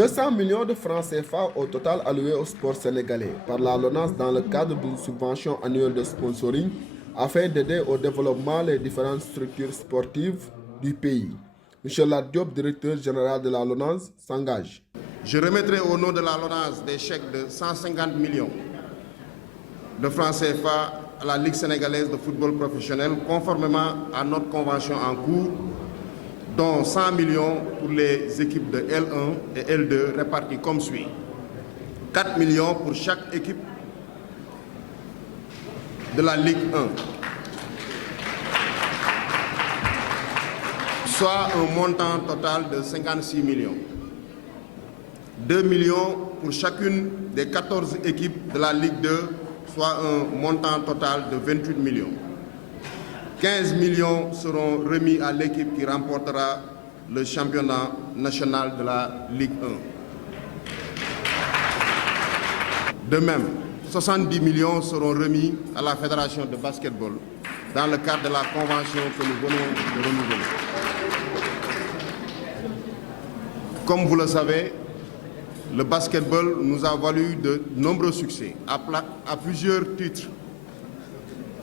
200 millions de francs CFA au total alloués au sport sénégalais par la LONASE dans le cadre d'une subvention annuelle de sponsoring afin d'aider au développement les différentes structures sportives du pays. Michel Diop, directeur général de la LONASE, s'engage. Je remettrai au nom de la LONASE des chèques de 150 millions de francs CFA à la Ligue sénégalaise de football professionnel conformément à notre convention en cours, dont 100 millions pour les équipes de L1 et L2 réparties comme suit. 4 millions pour chaque équipe de la Ligue 1, soit un montant total de 56 millions. 2 millions pour chacune des 14 équipes de la Ligue 2, soit un montant total de 28 millions. 15 millions seront remis à l'équipe qui remportera le championnat national de la Ligue 1. De même, 70 millions seront remis à la Fédération de basketball dans le cadre de la convention que nous venons de renouveler. Comme vous le savez, le basketball nous a valu de nombreux succès à plusieurs titres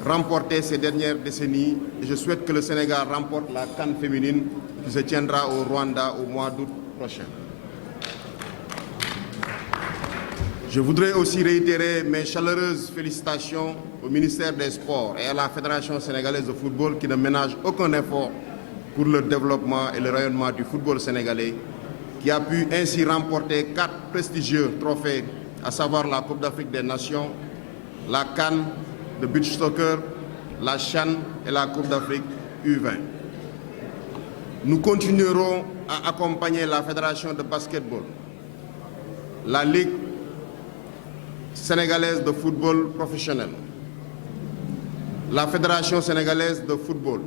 remportés ces dernières décennies et je souhaite que le Sénégal remporte la CAN féminine qui se tiendra au Rwanda au mois d'août prochain. Je voudrais aussi réitérer mes chaleureuses félicitations au ministère des Sports et à la Fédération sénégalaise de football qui ne ménagent aucun effort pour le développement et le rayonnement du football sénégalais, qui a pu ainsi remporter 4 prestigieux trophées, à savoir la Coupe d'Afrique des Nations, la CAN de beach soccer, la CHAN et la Coupe d'Afrique U20. Nous continuerons à accompagner la Fédération de basketball, la Ligue sénégalaise de football professionnel, la Fédération sénégalaise de football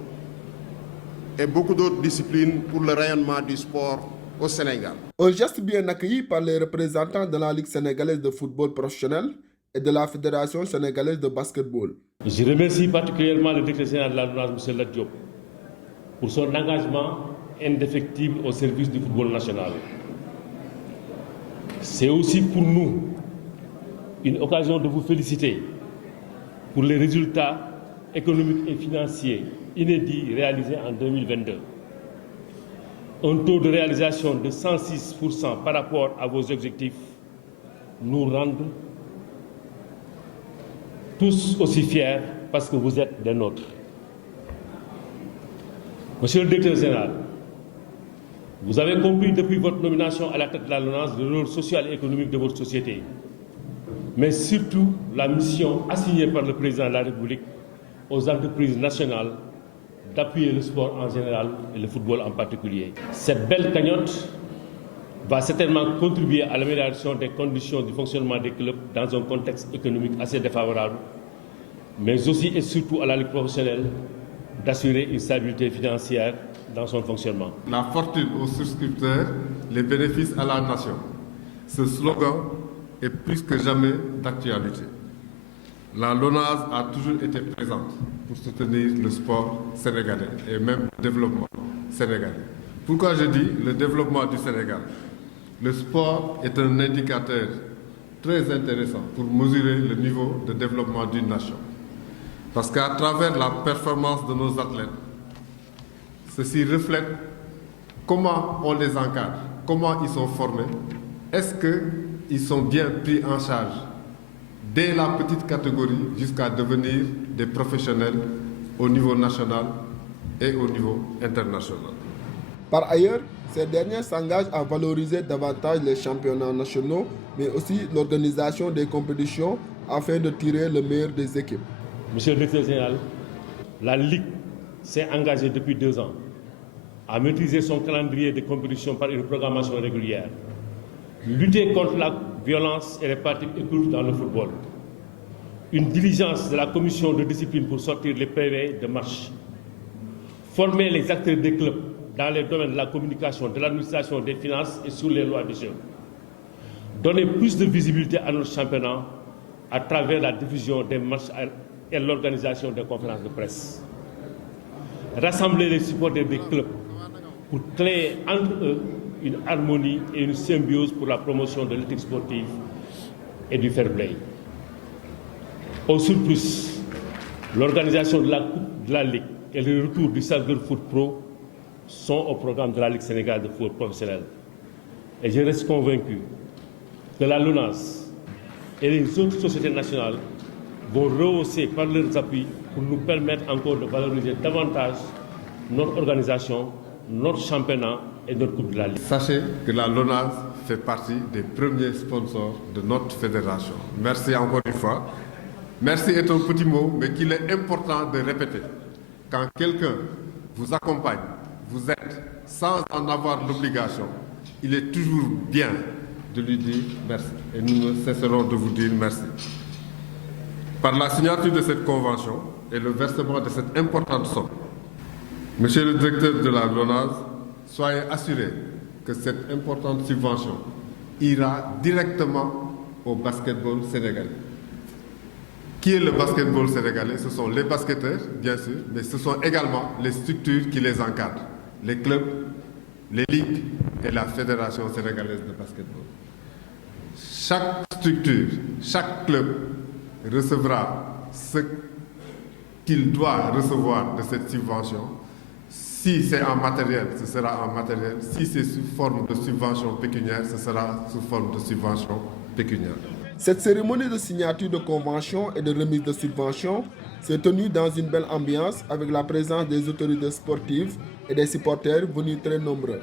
et beaucoup d'autres disciplines pour le rayonnement du sport au Sénégal. Un geste bien accueilli par les représentants de la Ligue sénégalaise de football professionnel et de la Fédération sénégalaise de basketball. Je remercie particulièrement le directeur général de la LONASE, M. Diop, pour son engagement indéfectible au service du football national. C'est aussi pour nous une occasion de vous féliciter pour les résultats économiques et financiers inédits réalisés en 2022. Un taux de réalisation de 106% par rapport à vos objectifs nous rend tous aussi fiers parce que vous êtes des nôtres. Monsieur le directeur général, vous avez compris depuis votre nomination à la tête de la LONASE le rôle social et économique de votre société, mais surtout la mission assignée par le président de la République aux entreprises nationales d'appuyer le sport en général et le football en particulier. Cette belle cagnotte va certainement contribuer à l'amélioration des conditions du fonctionnement des clubs dans un contexte économique assez défavorable, mais aussi et surtout à la Ligue professionnelle d'assurer une stabilité financière dans son fonctionnement. La fortune aux souscripteurs, les bénéfices à la nation. Ce slogan est plus que jamais d'actualité. La LONASE a toujours été présente pour soutenir le sport sénégalais et même le développement sénégalais. Pourquoi je dis le développement du Sénégal? Le sport est un indicateur très intéressant pour mesurer le niveau de développement d'une nation. Parce qu'à travers la performance de nos athlètes, ceci reflète comment on les encadre, comment ils sont formés, est-ce qu'ils sont bien pris en charge dès la petite catégorie jusqu'à devenir des professionnels au niveau national et au niveau international. Par ailleurs, ces derniers s'engagent à valoriser davantage les championnats nationaux, mais aussi l'organisation des compétitions afin de tirer le meilleur des équipes. Monsieur le directeur général, la Ligue s'est engagée depuis 2 ans à maîtriser son calendrier de compétition par une programmation régulière, lutter contre la violence et les pratiques écoutes dans le football, une diligence de la commission de discipline pour sortir les PV de marche, former les acteurs des clubs dans les domaines de la communication, de l'administration, des finances et sur les lois du jeu, donner plus de visibilité à notre championnat à travers la diffusion des matchs et l'organisation des conférences de presse, rassembler les supporters des clubs pour créer entre eux une harmonie et une symbiose pour la promotion de l'éthique sportive et du fair play. Au surplus, l'organisation de la Coupe de la Ligue et le retour du Salgueur Foot Pro sont au programme de la Ligue sénégalaise de foot professionnel. Et je reste convaincu que la LONASE et les autres sociétés nationales vont rehausser par leurs appuis pour nous permettre encore de valoriser davantage notre organisation, notre championnat et notre Coupe de la Ligue. Sachez que la LONASE fait partie des premiers sponsors de notre fédération. Merci encore une fois. Merci est un petit mot, mais qu'il est important de répéter. Quand quelqu'un vous accompagne, vous aide, sans en avoir l'obligation, il est toujours bien de lui dire merci. Et nous ne cesserons de vous dire merci. Par la signature de cette convention et le versement de cette importante somme, Monsieur le directeur de la LONASE, soyez assuré que cette importante subvention ira directement au basketball sénégalais. Qui est le basketball sénégalais? Ce sont les basketteurs, bien sûr, mais ce sont également les structures qui les encadrent, les clubs, les ligues et la Fédération sénégalaise de basketball. Chaque structure, chaque club recevra ce qu'il doit recevoir de cette subvention. Si c'est en matériel, ce sera en matériel. Si c'est sous forme de subvention pécuniaire, ce sera sous forme de subvention pécuniaire. Cette cérémonie de signature de convention et de remise de subvention s'est tenue dans une belle ambiance avec la présence des autorités sportives et des supporters venus très nombreux.